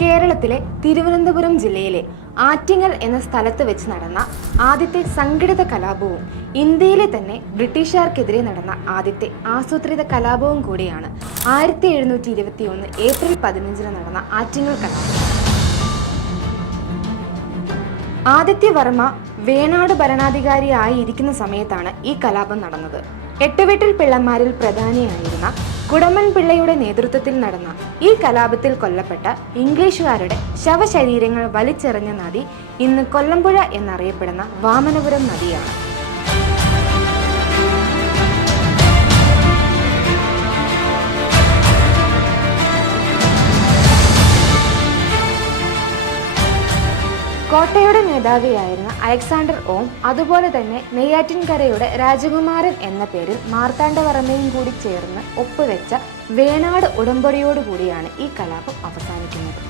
കേരളത്തിലെ തിരുവനന്തപുരം ജില്ലയിലെ ആറ്റിങ്ങൽ എന്ന സ്ഥലത്ത് വെച്ച് നടന്ന ആദ്യത്തെ സംഘടിത കലാപവും ഇന്ത്യയിലെ തന്നെ ബ്രിട്ടീഷുകാർക്കെതിരെ നടന്ന ആദ്യത്തെ ആസൂത്രിത കലാപവും കൂടിയാണ് 1721 ഏപ്രിൽ 15 നടന്ന ആറ്റിങ്ങൽ കലാപം. ആദിത്യവർമ്മ വേണാട് ഭരണാധികാരിയായിരിക്കുന്ന സമയത്താണ് ഈ കലാപം നടന്നത്. എട്ടുവെട്ടിൽ പിള്ളമാരിൽ പ്രധാനിയായിരുന്ന കുടമൻ പിള്ളയുടെ നേതൃത്വത്തിൽ നടന്ന ഈ കലാപത്തിൽ കൊല്ലപ്പെട്ട ഇംഗ്ലീഷുകാരുടെ ശവശരീരങ്ങൾ വലിച്ചെറിഞ്ഞ നദി ഇന്ന് കൊല്ലമ്പുഴ എന്നറിയപ്പെടുന്ന വാമനപുരം നദിയാണ്. കോട്ടയുടെ മേധാവിയായിരുന്ന അലക്സാണ്ടർ ഓം, അതുപോലെ തന്നെ നെയ്യാറ്റിൻകരയുടെ രാജകുമാരൻ എന്ന പേരിൽ മാർത്താണ്ഡവർമ്മയും കൂടി ചേർന്ന് ഒപ്പുവെച്ച വേണാട് ഉടമ്പടിയോടുകൂടിയാണ് ഈ കലാപം അവസാനിക്കുന്നത്.